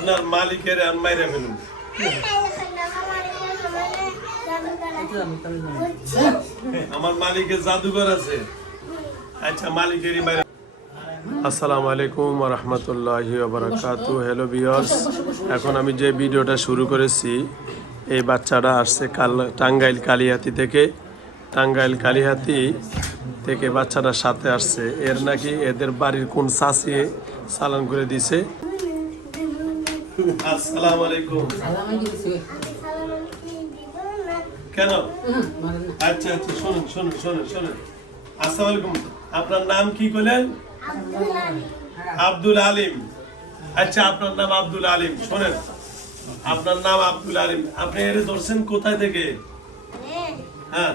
আপনার মালিকের আনমাইরা ফেলুন। আমার মালিকের জাদুঘর আছে। আচ্ছা, মালিকেরই বাইরে। আসসালামু আলাইকুম ওয়া রাহমাতুল্লাহি ওয়া বারাকাতুহু। হ্যালো ভিউয়ার্স, এখন আমি যে ভিডিওটা শুরু করেছি, এই বাচ্চাটা আসছে টাঙ্গাইল কালিহাতি থেকে। টাঙ্গাইল কালিহাতি থেকে বাচ্চাটার সাথে আসছে। এর নাকি এদের বাড়ির কোন চাচি চালান করে দিছে। আসসালামু আলাইকুম। কেন? আচ্ছা আচ্ছা, শুনুন শুনুন শুনুন শুনুন। আসসালামু আলাইকুম। আপনার নাম কি বলেন? আব্দুল আলিম। আচ্ছা, আপনার নাম আব্দুল আলিম। শোনেন, আপনার নাম আব্দুল আলিম। আপনি এর ধরছেন কোথায় থেকে? হ্যাঁ,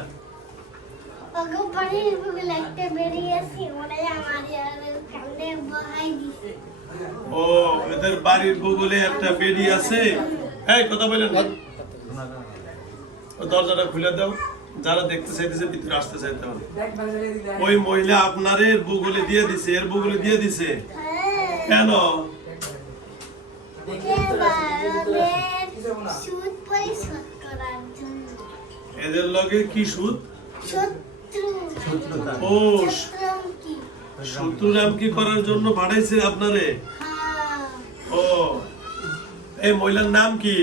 ও এদের বাড়ির বগলে একটা বেডি আছে। হ্যাঁ, কথা বলেন না। দরজাটা খুলে দাও, যারা দেখতে চাইতেছে ভিতরে আসতে চাইতে হবে। ওই মহিলা আপনার এর বগলে দিয়ে দিছে, এর বগলে দিয়ে দিছে কেন? এদের লগে কি সুদ? ও শত্রুরাম কি করার জন্য পাঠাইছে আপনারে? ও, এই মহিলার নাম কি?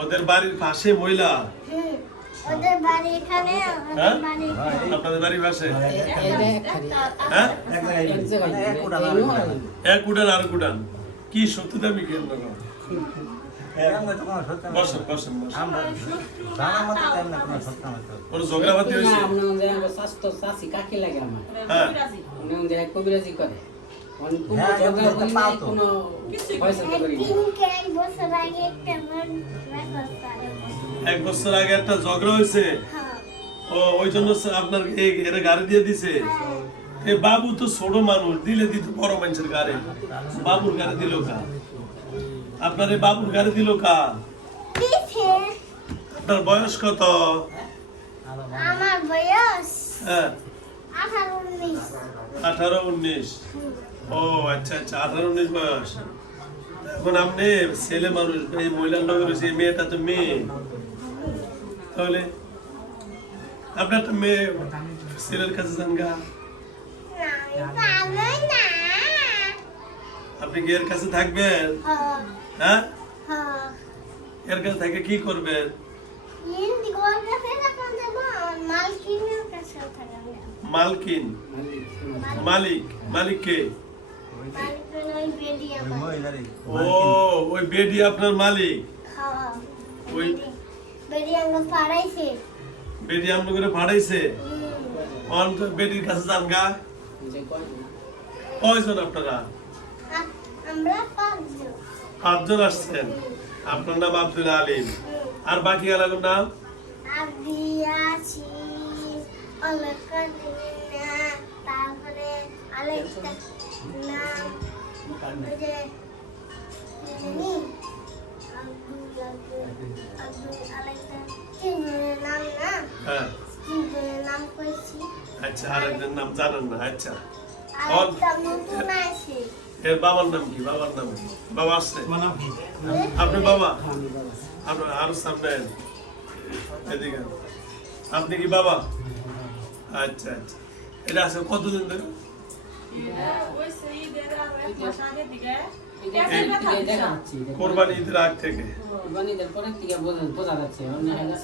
ওদের বাড়ির পাশে মহিলা? ওদের বাড়ি এখানে, আপনাদের বাড়ির পাশে? হ্যাঁ, এক উঠান আর উঠান। কি সত্যি দামি কেন? বসেন বসেন বসেন। ওর ঝগড়াবাতি হয়েছে? হ্যাঁ, কবিরাজি করে। এক বছর আগে একটা ঝগড়া হয়েছে। ও, ওই জন্য আপনার এর গাড়ি দিয়ে দিছে। এই বাবু তো ছোট মানুষ, দিলে দিত বড় মানুষের গাড়ি। বাবুর গাড়ি দিল কা? আপনার এই বাবুর গাড়ি দিল কা? আপনার বয়স কত? আমার বয়স হ্যাঁ, 18-19। ও আচ্ছা আচ্ছা, 18-19 বয়স। এখন আপনি ছেলে মানুষ, এই মহিলার লোক রয়েছে, মেয়েটা তো মেয়ে। তাহলে আপনার তো মেয়ে, ছেলের কাছে যান গা। আপনি কি এর কাছে থাকবেন? হ্যাঁ, এর কাছে থেকে কি করবেন? মালকিন? মালিক? মালিক কে? ও, ওই বেডি আপনার মালিক? ওই বেডি আপনাকে ভাড়াইছে? বেডির কাছে যান গা। কয়জন আপনারা? পাঁচজন আসছেন। আপনার নাম আব্দুল আলিম, আর বাকি আলাদা নাম? তারপরে আরেকটা নাম আচ্ছা, আরেকজনের নাম জানেন না? আচ্ছা, এর বাবার নাম কি? বাবার নাম কি? বাবা আসছে? আপনি বাবা? আপনার আরো সামনে এদিকে। আপনি কি বাবা? আচ্ছা আচ্ছা। এটা আছে কতদিন ধরে? কোরবানি ঈদের আগ থেকে? কোরবানি ঈদের পরে থেকে বোঝা যাচ্ছে।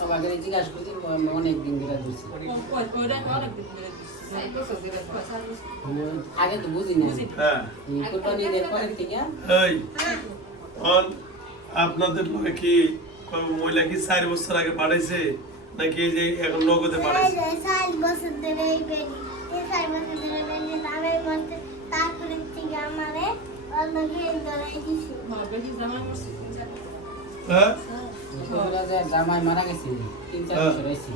সব আগে জিজ্ঞাসা করছি, অনেক দিন ধরে দিচ্ছি। আগে তো বুঝি না। হ্যাঁ, কোরবানি ঈদের পরে থেকে। এই আপনাদের লোকে কি মহিলা কি 4 বছর আগে পাঠাইছে নাকি এই যে এখন নগদে পাঠাইছে? 4 বছর ধরে এই বেডি, 4 বছর ধরে বেডি আমি বলতে, তারপরে থেকে আমারে অলরেডি ধরে দিছি। বেডি জামাই করছে। হ্যাঁ, ওরা যে জামাই মারা গেছে 3-4 বছর হইছে।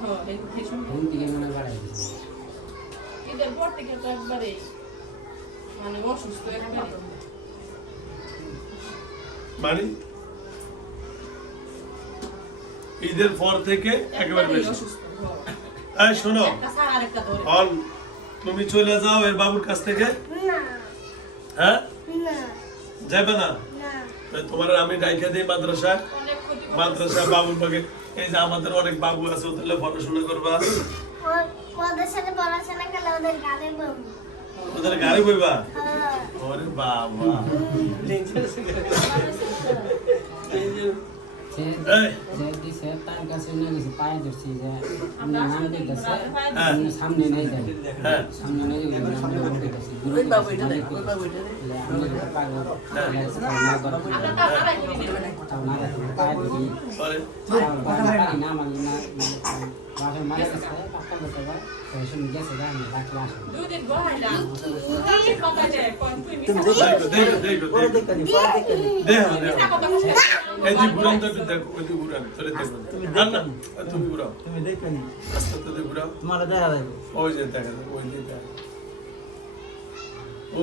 হ্যাঁ, এই ফেশন ঘুম থেকে মনে বাড়াই দিছে। এদের পর থেকে তো একবারে মানে অসুস্থ একবারে। মানে ঈদের পর থেকে একেবারে বেশি। এই শোনো, অন তুমি চলে যাও এর বাবুর কাছ থেকে। না হ্যাঁ, না যাবে না? না তাই তোমার আমি ডাইকা দিই মাদ্রাসায়, বাবুর লগে। এই যে আমাদের অনেক বাবু আছে, ওদের পড়াশোনা করবা, ওদের সাথে পড়াশোনা করলে ওদের গাড়ি বলবো। ওদের গাড়ি বইবা। হ্যাঁ ওরে বাবা, এই, সামনে নেই যায় হ্যাঁ, সামনে নেই ওরে, দেখো, দেখো, এই যে ঘুরান তো একটু দেখো, ওই যে ঘুরান, চলে দেখো। না, না, তুমি ঘুরাও, আস্তে আস্তে ঘুরাও। ওই যে দেখা যায়, ওই যে দেখা।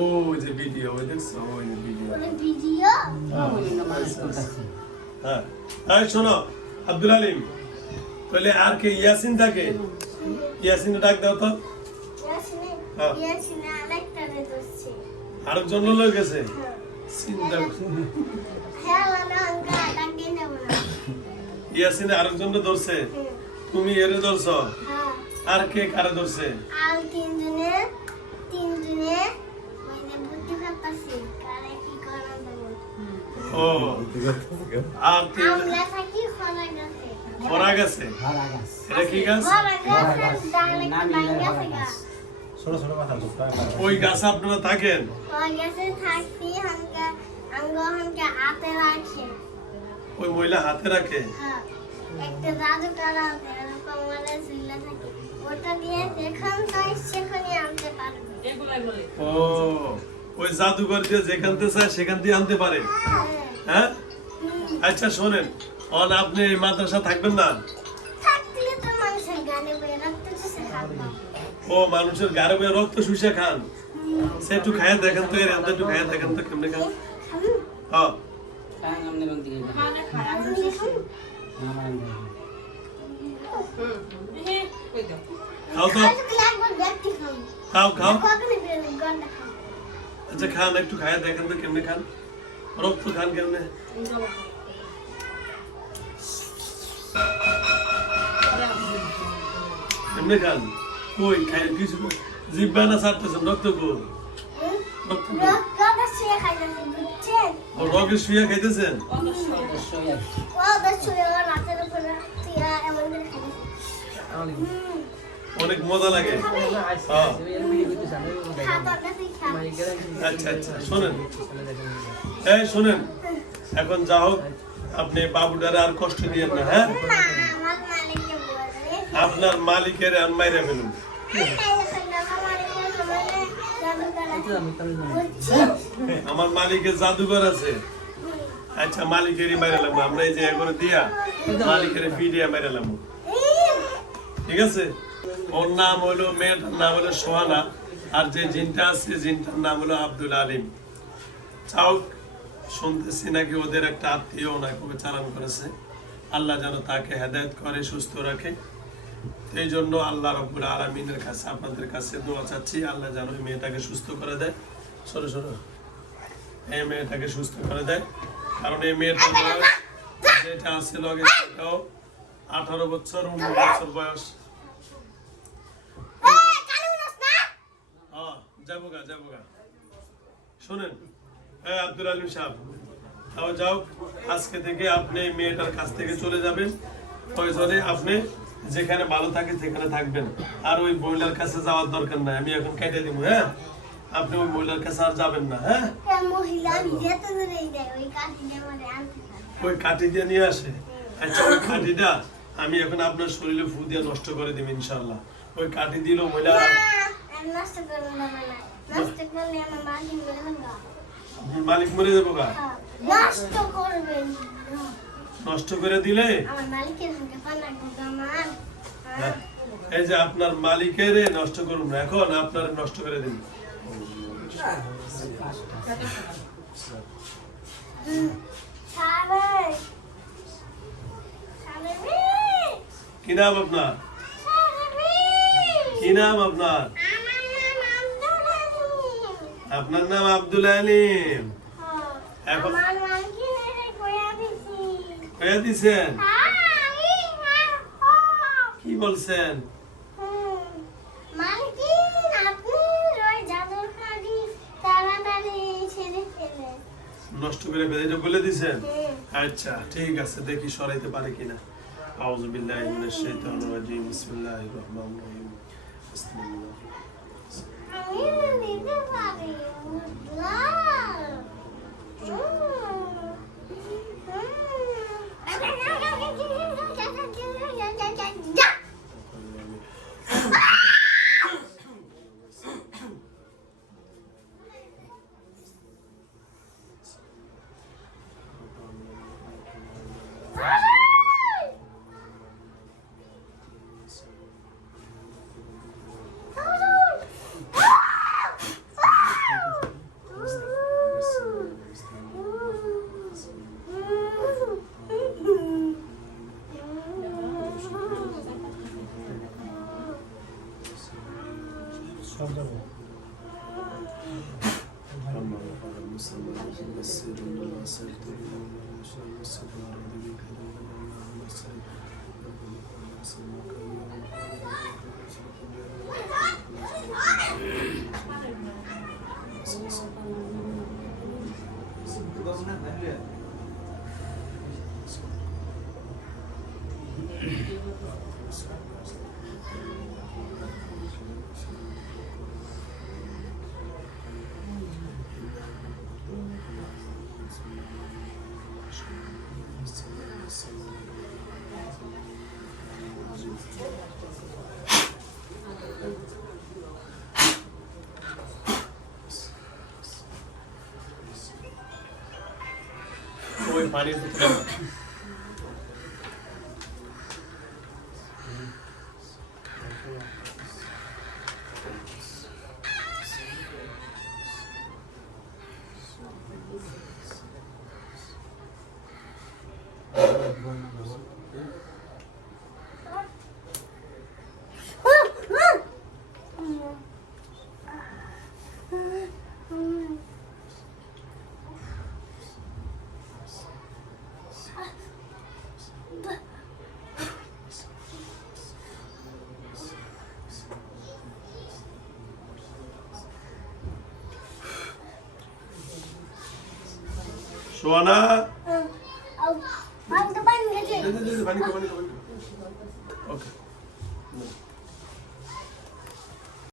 ওই যে ভিডিও, ওই দেখছো, ওই যে ভিডিও। ওদের ভিডিও হ্যাঁ, এই শোনো আব্দুল আলিম, তাহলে আর কে ইয়াসিন থাকে? ইয়াসিন ডাক দাও তো। ইয়াসিনে হ্যাঁ। ইয়াসিনে আরেকটা রে দোষছে। আরেকজন লোক গেছে, চিন্তা হ্যাঁ মানে অঙ্কা ডাক দিয়ে নেব না। ইয়াসিনে আরেকজন ধরছে, তুমি এরে ধরছো, হ্যাঁ আর কে কারে ধরছে? আর তিনজনে মানে বুদ্ধি করতেছি কারে কি করা দেবো। ও, আর তিন আমরা থাকি খরা গেছে। খরা গেছে। এটা কি গাছ? খরা গেছে ডাইরেক্ট বাইরে গেছে। ওই গাছে আপনারা থাকেন? খরা গেছে থাকি হাঙ্গা হাতে রাখে। ওই মহিলা হাতে রাখে? হ্যাঁ একটা জাদু করা আছে এরকম মানে ঝুলে থাকে। ওটা দিয়ে যখন চাই সেখানে আনতে পারবে। ও, ওই জাদুঘর দিয়ে যেখান থেকে চায় সেখান দিয়ে আনতে পারে। হ্যাঁ, আচ্ছা শোনেন, অন আপনি এই মাদ্রাসা থাকবেন না? থাকলে তো মানুষের গানে বয়ে রাখতে খাবো। ও, মানুষের গাড়ি বয়ে রক্ত শুষে খান? সে একটু খায় দেখেন তো, এর আনতে একটু খায় দেখেন তো কেমনে খান। হ্যাঁ, খাও তো, খাও খাও। আচ্ছা খান, একটু খায় দেখেন তো কেমনে খান, রক্ত খান কেমনে। কেমনে খান? কই খাই কিছু জিব্বা না ছাড়তেছেন, রক্ত কো, রক্ত কো। ও, রগে শুয়ে খাইতেছেন? অনেক মজা লাগে। হ্যাঁ, আচ্ছা আচ্ছা শোনেন, এই শোনেন, এখন যা হোক আপনি বাবুটারে আর কষ্ট দিয়েন না। হ্যাঁ, আপনার মালিকের আর মাইরা ফেলুন। আমার মালিকের জাদুঘর আছে। আচ্ছা, মালিকেরই মাইরালাম আমরা, এই যে এগুলো দিয়া মালিকের ফিডিয়া মাইরালাম, ঠিক আছে? ওর নাম হলো, মেয়েটার নাম হলো সোহানা, আর যে জিনটা আছে জিনটার নাম হলো আব্দুল আলিম। চাও শুনতেছি নাকি ওদের একটা আত্মীয় ওনাকে চালান করেছে। আল্লাহ যেন তাকে হেদায়েত করে, সুস্থ রাখে। এই জন্য আল্লাহ রাব্বুল আলামিনের কাছে, আপনাদের কাছে দোয়া চাচ্ছি, আল্লাহ যেন এই মেয়েটাকে সুস্থ করে দেয়। সরো সরো, এই মেয়েটাকে সুস্থ করে দেয়। কারণ এই মেয়েটার বয়স যেটা আছে লগে, সেটাও 18 বছর 19 বছর বয়স। যাবো গা। শোনেন, আব্দুল আলিম সাহেব, তাও যাও, আজকে থেকে আপনি এই মেয়েটার কাছ থেকে চলে যাবেন। প্রয়োজনে আপনি যেখানে ভালো থাকে সেখানে থাকবেন, আর ওই মহিলার কাছে যাওয়ার দরকার নাই। আমি এখন কেটে দিব। হ্যাঁ, আপনি ওই মহিলার কাছে আর যাবেন না। হ্যাঁ, ওই কাঠি দিয়ে নিয়ে আসে। আচ্ছা, ওই কাঠিটা আমি এখন আপনার শরীরে ফু দিয়ে নষ্ট করে দিব ইনশাআল্লাহ। ওই কাঠি দিল মহিলা মালিক মরে যাবো গা। নষ্ট করে দিলে এই যে আপনার মালিকের নষ্ট করুন না, এখন আপনার নষ্ট করে দিন। কি নাম আপনার? কি নাম আপনার? আপনার নাম আব্দুল আলিম। এখন কয়া দিছেন? কি বলছেন? নষ্ট করে ফেলে এটা বলে দিছেন? আচ্ছা ঠিক আছে, দেখি সরাইতে পারে কিনা। আউযু বিল্লাহি মিনাশ শাইতানির রাজিম। বিসমিল্লাহির রহমানির রহিম। ওই পানির ভিতরে সোনা পানি গেছে পানি